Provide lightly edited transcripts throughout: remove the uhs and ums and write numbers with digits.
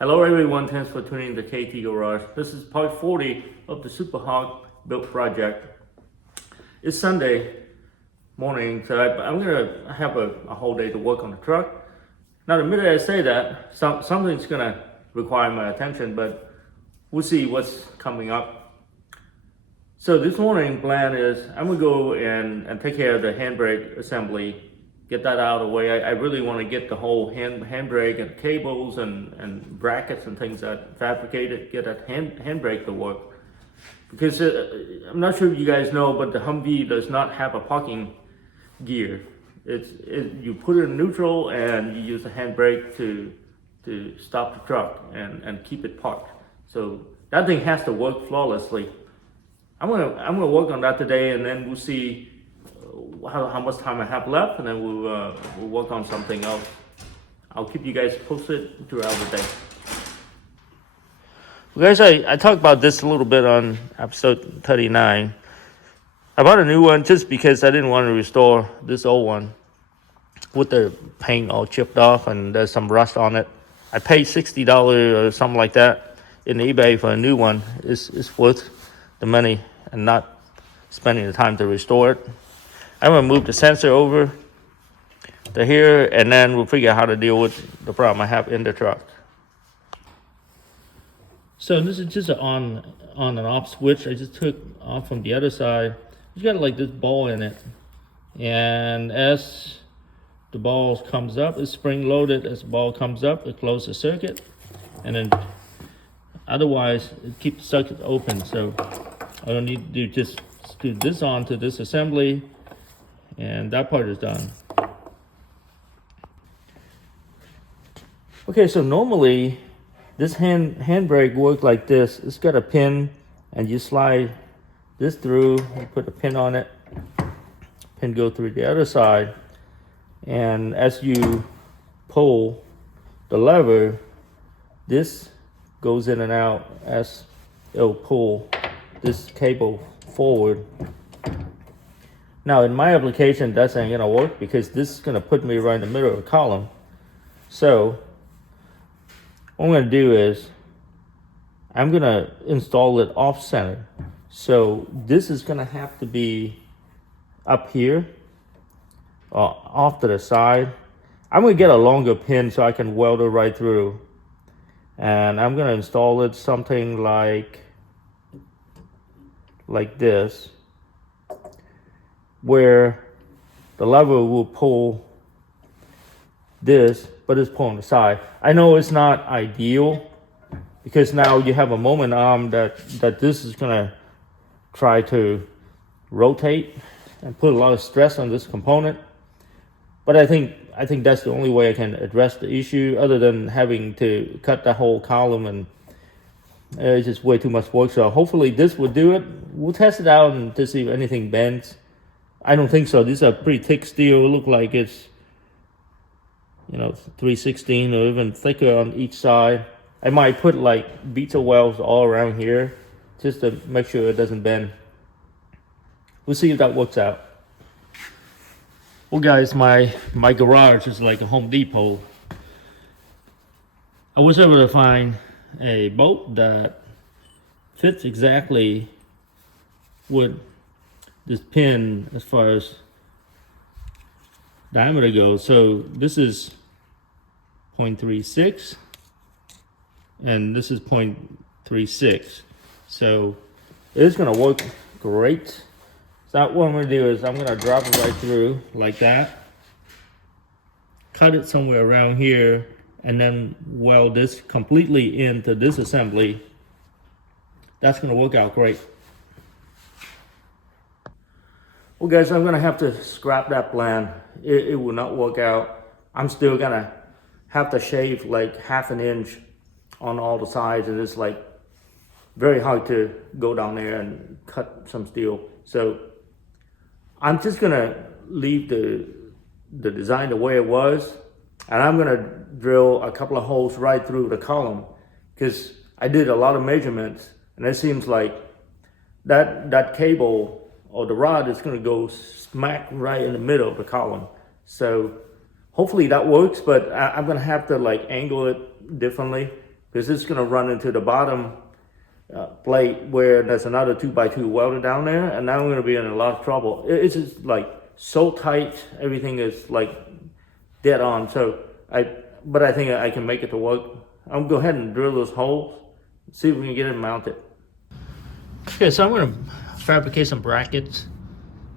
Hello everyone, thanks for tuning in to KT Garage. This is part 40 of the Super Hog build project. It's Sunday morning, so I'm gonna have a whole day to work on the truck. Now the minute I say that, something's gonna require my attention, but we'll see what's coming up. So this morning plan is I'm gonna go and take care of the handbrake assembly, get that out of the way. I really want to get the whole handbrake and cables and brackets and things that fabricated, get that handbrake to work. Because I'm not sure if you guys know, but the Humvee does not have a parking gear. You put it in neutral and you use the handbrake to stop the truck and keep it parked. So that thing has to work flawlessly. I'm gonna work on that today, and then we'll see how much time I have left, and then we'll work on something else. I'll keep you guys posted throughout the day. Well, guys, I talked about this a little bit on episode 39. I bought a new one just because I didn't want to restore this old one with the paint all chipped off and there's some rust on it. I paid $60 or something like that in eBay for a new one. It's worth the money and not spending the time to restore it. I'm gonna move the sensor over to here, and then we'll figure out how to deal with the problem I have in the truck. So this is just an on and off switch. I just took off from the other side. It's got like this ball in it, and as the ball comes up, it's spring loaded. As the ball comes up, it closes the circuit, and then otherwise it keeps the circuit open. So I don't need to do just screw this onto this assembly, and that part is done. Okay, so normally this handbrake works like this. It's got a pin, and you slide this through, you put a pin on it, pin go through the other side, and as you pull the lever, this goes in and out as it'll pull this cable forward. Now in my application, that's ain't gonna work because this is gonna put me right in the middle of the column. So what I'm gonna do is I'm gonna install it off center. So this is gonna have to be up here, off to the side. I'm gonna get a longer pin so I can weld it right through. And I'm gonna install it something like this, where the lever will pull this, but it's pulling the side. I know it's not ideal because now you have a moment arm that this is gonna try to rotate and put a lot of stress on this component. But I think that's the only way I can address the issue, other than having to cut the whole column, and it's just way too much work. So hopefully this will do it. We'll test it out and to see if anything bends. I don't think so. These are pretty thick steel. It look like it's 3/16 or even thicker on each side. I might put like beta welds all around here just to make sure it doesn't bend. We'll see if that works out. Well guys, my garage is like a Home Depot. I was able to find a bolt that fits exactly with this pin as far as diameter goes. So this is 0.36 and this is 0.36. So it's gonna work great. So what I'm gonna do is I'm gonna drop it right through like that, cut it somewhere around here, and then weld this completely into this assembly. That's gonna work out great. Well guys, I'm gonna have to scrap that plan. It will not work out. I'm still gonna have to shave like 1/2 inch on all the sides, and it's like very hard to go down there and cut some steel. So I'm just gonna leave the design the way it was, and I'm gonna drill a couple of holes right through the column, because I did a lot of measurements, and it seems like that cable or the rod is gonna go smack right in the middle of the column. So hopefully that works, but I'm gonna have to like angle it differently. because it's gonna run into the bottom plate where there's another 2x2 welded down there, and now I'm gonna be in a lot of trouble. It's just like so tight, everything is like dead on. So but I think I can make it to work. I'm gonna go ahead and drill those holes, see if we can get it mounted. Okay, so I'm gonna fabricate some brackets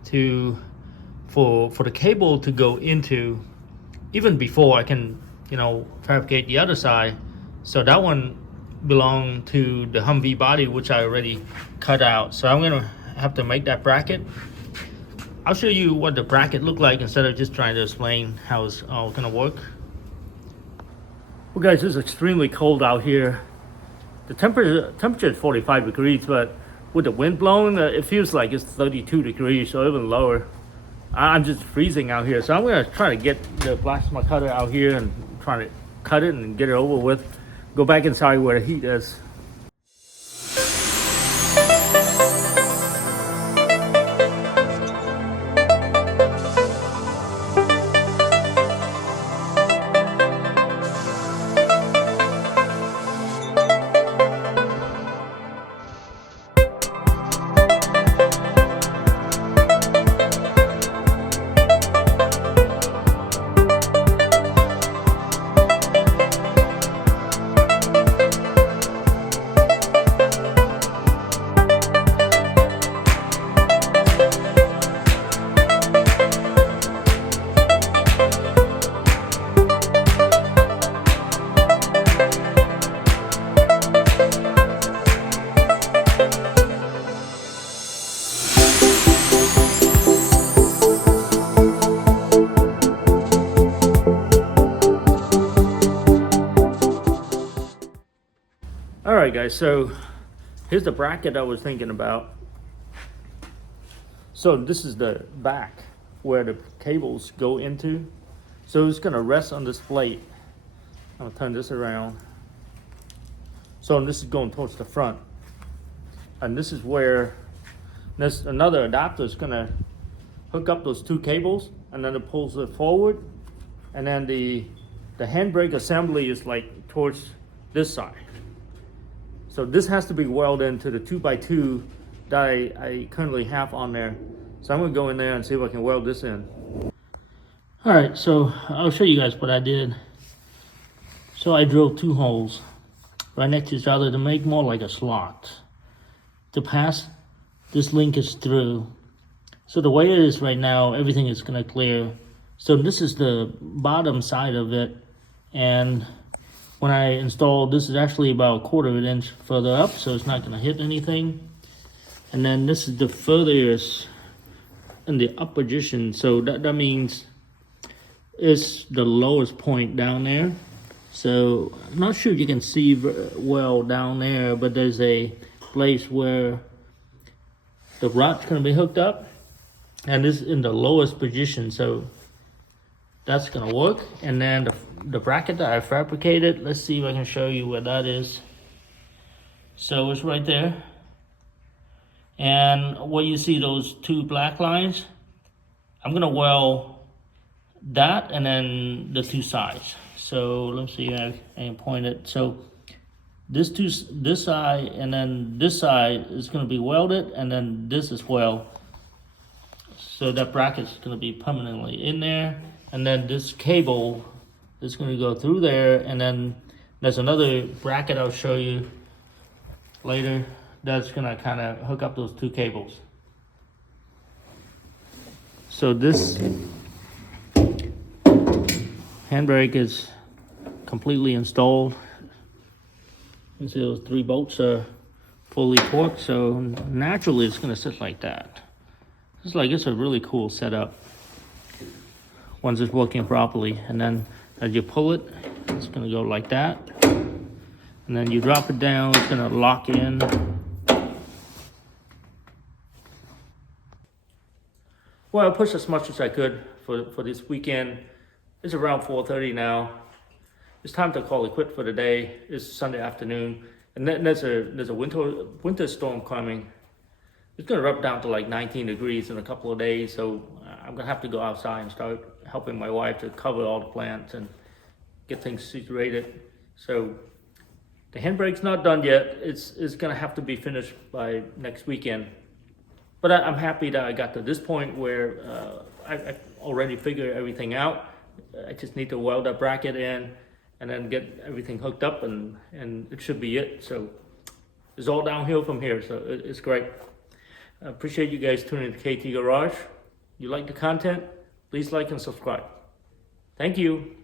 for the cable to go into, even before I can, fabricate the other side. So that one belong to the Humvee body, which I already cut out. So I'm gonna have to make that bracket. I'll show you what the bracket look like instead of just trying to explain how it's all gonna work. Well guys, it's extremely cold out here. The temperature is 45 degrees, but with the wind blowing, it feels like it's 32 degrees, so even lower. I'm just freezing out here. So I'm gonna try to get the plasma cutter out here and try to cut it and get it over with. Go back inside where the heat is. Alright guys, so here's the bracket I was thinking about. So this is the back where the cables go into. So it's gonna rest on this plate. I'm gonna turn this around. So this is going towards the front. And this is where there's another adapter is gonna hook up those two cables, and then it pulls it forward. And then the handbrake assembly is like towards this side. So this has to be welded into the 2x2 that I currently have on there. So I'm gonna go in there and see if I can weld this in. All right, so I'll show you guys what I did. So I drilled two holes right next to each other to make more like a slot to pass this linkage through. So the way it is right now, everything is gonna clear. So this is the bottom side of it, and when I installed, this is actually about 1/4 inch further up, so it's not gonna hit anything. And then this is the furthest in the up position, so that means it's the lowest point down there. So I'm not sure if you can see well down there, but there's a place where the rod's gonna be hooked up, and this is in the lowest position, so that's gonna work. And then the bracket that I fabricated, let's see if I can show you where that is. So it's right there. And where you see those two black lines, I'm gonna weld that and then the two sides. So let's see, I can point it. So this side and then this side is gonna be welded, and then this as well. So that bracket's gonna be permanently in there. And then this cable is going to go through there, and then there's another bracket I'll show you later that's going to kind of hook up those two cables. So this handbrake is completely installed. You see those 3 bolts are fully torqued, so naturally it's going to sit like that. It's a really cool setup once it's working properly. And then as you pull it, it's gonna go like that, and then you drop it down, it's gonna lock in. Well, I pushed as much as I could for this weekend. It's around 4:30 now. It's time to call it quit for the day. It's Sunday afternoon, and then there's a winter storm coming. It's gonna rub down to like 19 degrees in a couple of days, so I'm gonna have to go outside and start helping my wife to cover all the plants and get things situated. So The handbrake's not done yet. It's gonna have to be finished by next weekend. But I'm happy that I got to this point where I already figured everything out. I just need to weld that bracket in and then get everything hooked up, and it should be it. So it's all downhill from here, so it's great. I appreciate you guys tuning in to KT Garage. You like the content? Please like and subscribe. Thank you.